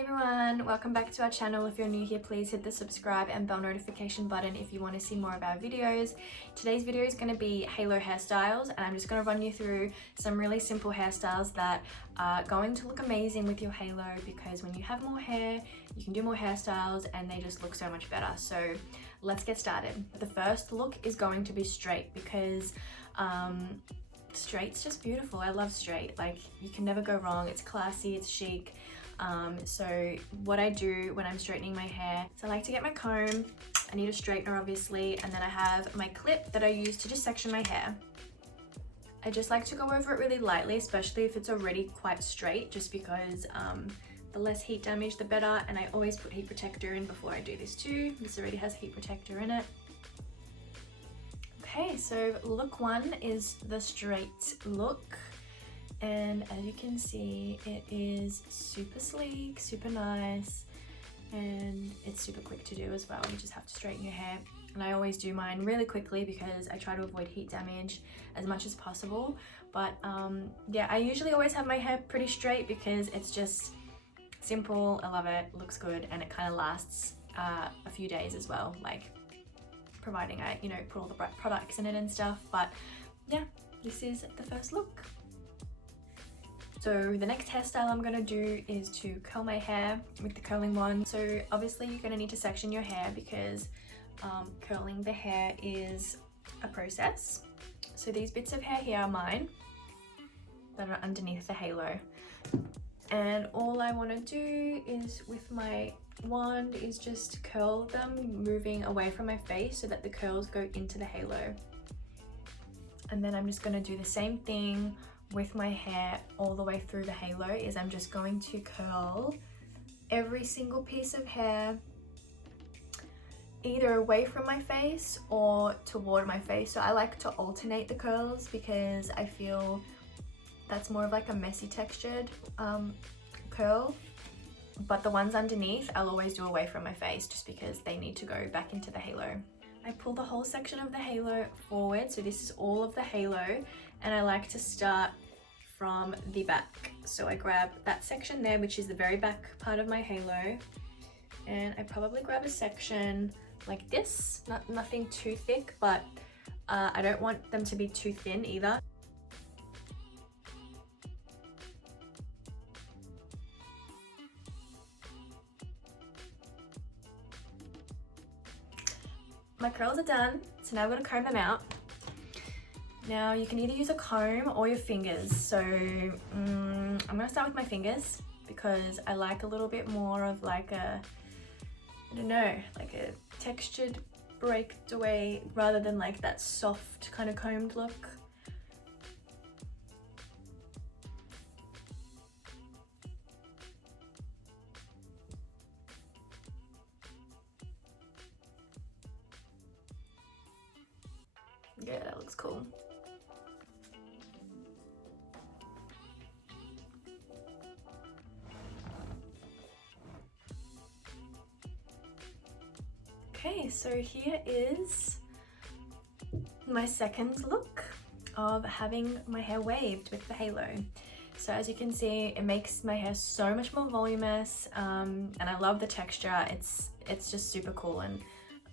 Hey everyone, welcome back to our channel. If you're new here, please hit the subscribe and bell notification button if you want to see more of our videos. Today's video is going to be halo hairstyles, and I'm just going to run you through some really simple hairstyles that are going to look amazing with your halo, because when you have more hair, you can do more hairstyles and they just look so much better. So let's get started. The first look is going to be straight, because straight's just beautiful. I love straight. Like, you can never go wrong. It's classy, it's chic. So what I do when I'm straightening my hair is I like to get my comb. I need a straightener obviously, and then I have my clip that I use to just section my hair. I just like to go over it really lightly, especially if it's already quite straight, just because the less heat damage the better, and I always put heat protector in before I do this too. This already has heat protector in it. Okay, so look one is the straight look. And as you can see, it is super sleek, super nice, and it's super quick to do as well. You just have to straighten your hair. And I always do mine really quickly because I try to avoid heat damage as much as possible. But yeah, I usually always have my hair pretty straight because it's just simple. I love it, looks good, and it kind of lasts a few days as well, like providing I, put all the right products in it and stuff. But yeah, this is the first look. So the next hairstyle I'm going to do is to curl my hair with the curling wand. So obviously you're going to need to section your hair because curling the hair is a process. So these bits of hair here are mine that are underneath the halo. And all I want to do is with my wand is just curl them, moving away from my face so that the curls go into the halo. And then I'm just going to do the same thing with my hair all the way through the halo. Is I'm just going to curl every single piece of hair either away from my face or toward my face. So I like to alternate the curls because I feel that's more of like a messy textured curl. But the ones underneath I'll always do away from my face just because they need to go back into the halo. I pull the whole section of the halo forward, so this is all of the halo, and I like to start from the back. So I grab that section there, which is the very back part of my halo, and I probably grab a section like this, nothing too thick, but I don't want them to be too thin either. My curls are done, so now I'm going to comb them out. Now you can either use a comb or your fingers. So I'm going to start with my fingers because I like a little bit more of like a, I don't know, like a textured breaked away rather than like that soft kind of combed look. Yeah, that looks cool. Okay, so here is my second look of having my hair waved with the halo. So as you can see, it makes my hair so much more voluminous, and I love the texture. It's just super cool, and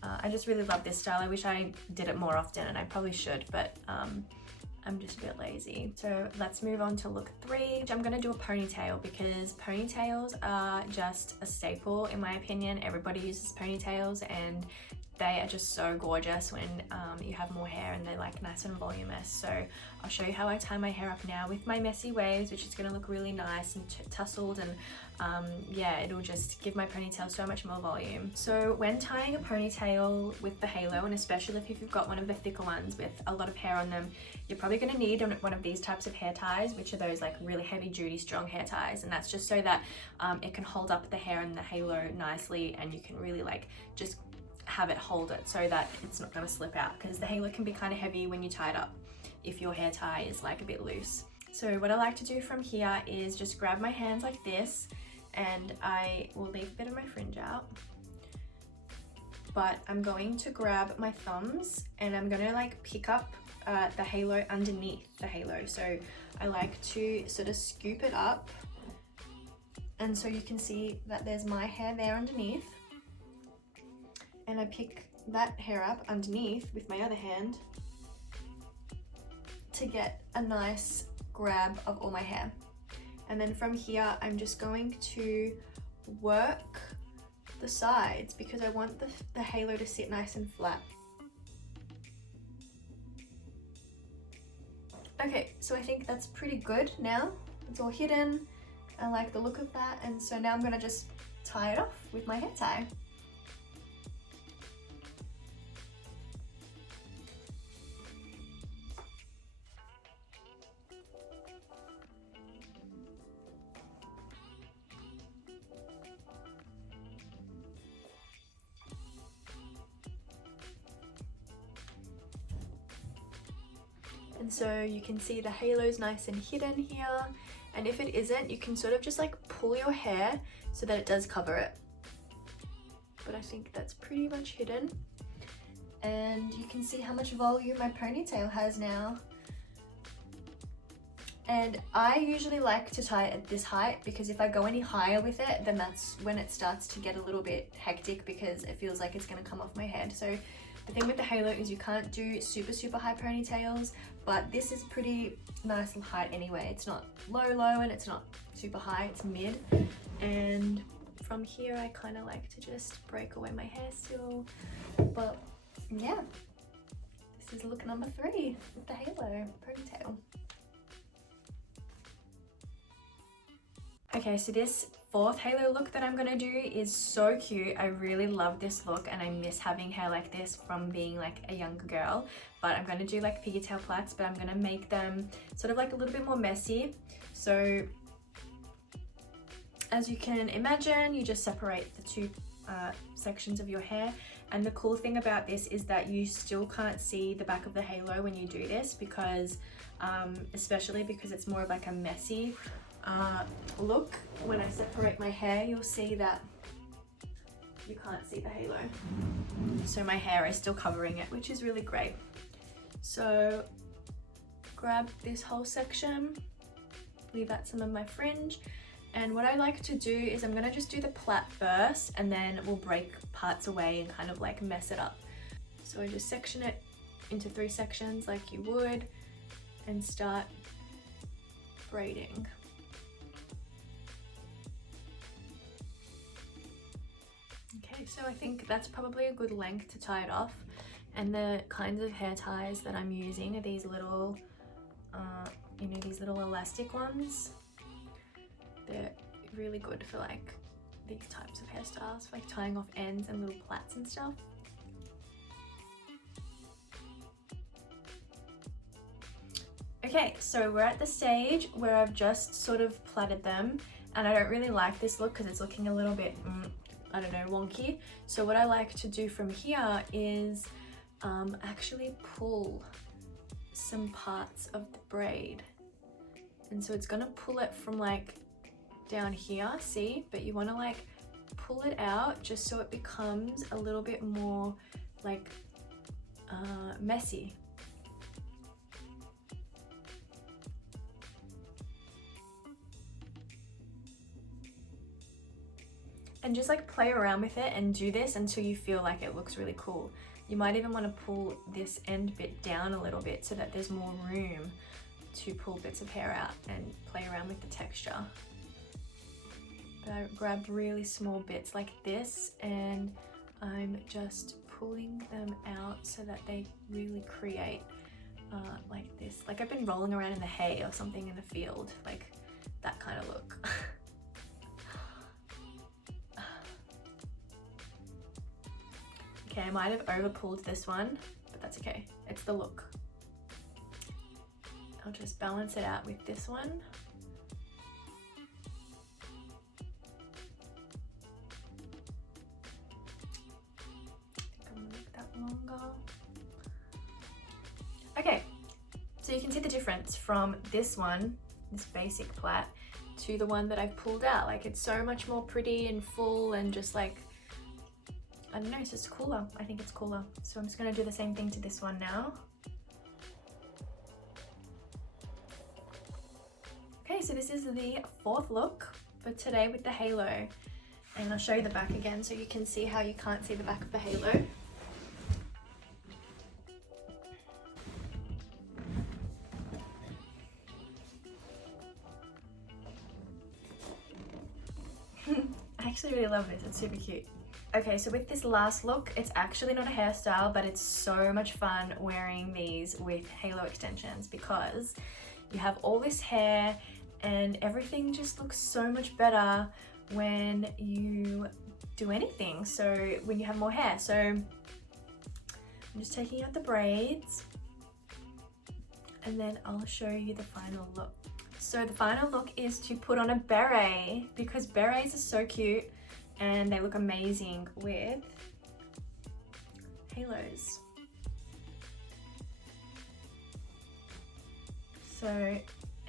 I just really love this style. I wish I did it more often, and I probably should, but I'm just a bit lazy. So let's move on to look 3. I'm gonna do a ponytail because ponytails are just a staple in my opinion. Everybody uses ponytails and they are just so gorgeous when you have more hair and they're like nice and voluminous. So I'll show you how I tie my hair up now with my messy waves, which is gonna look really nice and tousled, and yeah, it'll just give my ponytail so much more volume. So when tying a ponytail with the halo, and especially if you've got one of the thicker ones with a lot of hair on them, you're probably going to need one of these types of hair ties, which are those like really heavy duty strong hair ties, and that's just so that it can hold up the hair and the halo nicely, and you can really like just have it hold it so that it's not going to slip out, because the halo can be kind of heavy when you tie it up if your hair tie is like a bit loose. So what I like to do from here is just grab my hands like this, and I will leave a bit of my fringe out, but I'm going to grab my thumbs and I'm going to like pick up the halo underneath the halo. So I like to sort of scoop it up And so you can see that there's my hair there underneath, and I pick that hair up underneath with my other hand to get a nice grab of all my hair. And then from here, I'm just going to work the sides because I want the halo to sit nice and flat. Okay, so I think that's pretty good now. It's all hidden. I like the look of that. And so now I'm gonna just tie it off with my hair tie. And so you can see the halo's nice and hidden here. And if it isn't, you can sort of just like pull your hair so that it does cover it. But I think that's pretty much hidden. And you can see how much volume my ponytail has now. And I usually like to tie it at this height because if I go any higher with it, then that's when it starts to get a little bit hectic because it feels like it's gonna come off my head. So the thing with the halo is you can't do super high ponytails, but this is pretty nice and height anyway. It's not low and it's not super high, it's mid. And from here I kind of like to just break away my hair still. But yeah, this is look number 3 with the halo ponytail. Okay, so this 4th halo look that I'm gonna do is so cute. I really love this look and I miss having hair like this from being like a younger girl. But I'm gonna do like pigtail plaits, but I'm gonna make them sort of like a little bit more messy. So as you can imagine, you just separate the 2 sections of your hair. And the cool thing about this is that you still can't see the back of the halo when you do this because especially because it's more of like a messy look. When I separate my hair, you'll see that you can't see the halo. So my hair is still covering it, which is really great. So grab this whole section, leave out some of my fringe. And what I like to do is I'm gonna just do the plait first and then we'll break parts away and kind of like mess it up. So I just section it into 3 sections like you would and start braiding. Okay, so I think that's probably a good length to tie it off. And the kinds of hair ties that I'm using are these little, you know, these little elastic ones. They're really good for like these types of hairstyles, for like tying off ends and little plaits and stuff. Okay, so we're at the stage where I've just sort of plaited them and I don't really like this look because it's looking a little bit, I don't know, wonky. So what I like to do from here is actually pull some parts of the braid. And so it's gonna pull it from like down here, see? But you wanna like pull it out just so it becomes a little bit more like messy. And just like play around with it and do this until you feel like it looks really cool. You might even want to pull this end bit down a little bit so that there's more room to pull bits of hair out and play around with the texture. But I grab really small bits like this and I'm just pulling them out so that they really create like this. Like I've been rolling around in the hay or something in the field, like that kind of look. Okay, I might have over pulled this one, but that's okay. It's the look. I'll just balance it out with this one. I think I'm gonna make that longer. Okay, so you can see the difference from this one, this basic plait, to the one that I've pulled out. Like it's so much more pretty and full and just like, I don't know, it's just cooler. I think it's cooler. So I'm just gonna do the same thing to this one now. Okay, so this is the 4th look for for today with the halo. And I'll show you the back again so you can see how you can't see the back of the halo. I actually really love this, it's super cute. Okay, so with this last look, it's actually not a hairstyle, but it's so much fun wearing these with halo extensions because you have all this hair and everything just looks so much better when you do anything. So when you have more hair. So I'm just taking out the braids and then I'll show you the final look. So the final look is to put on a beret because berets are so cute and they look amazing with halos. So,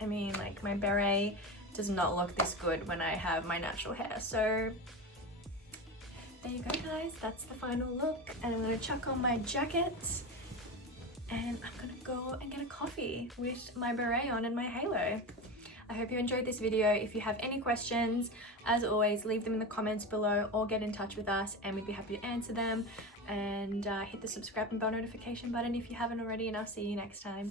I mean, like my beret does not look this good when I have my natural hair. So there you go guys, that's the final look. And I'm gonna chuck on my jacket and I'm gonna go and get a coffee with my beret on and my halo. I hope you enjoyed this video. If you have any questions, as always, leave them in the comments below or get in touch with us and we'd be happy to answer them. And hit the subscribe and bell notification button if you haven't already, and I'll see you next time.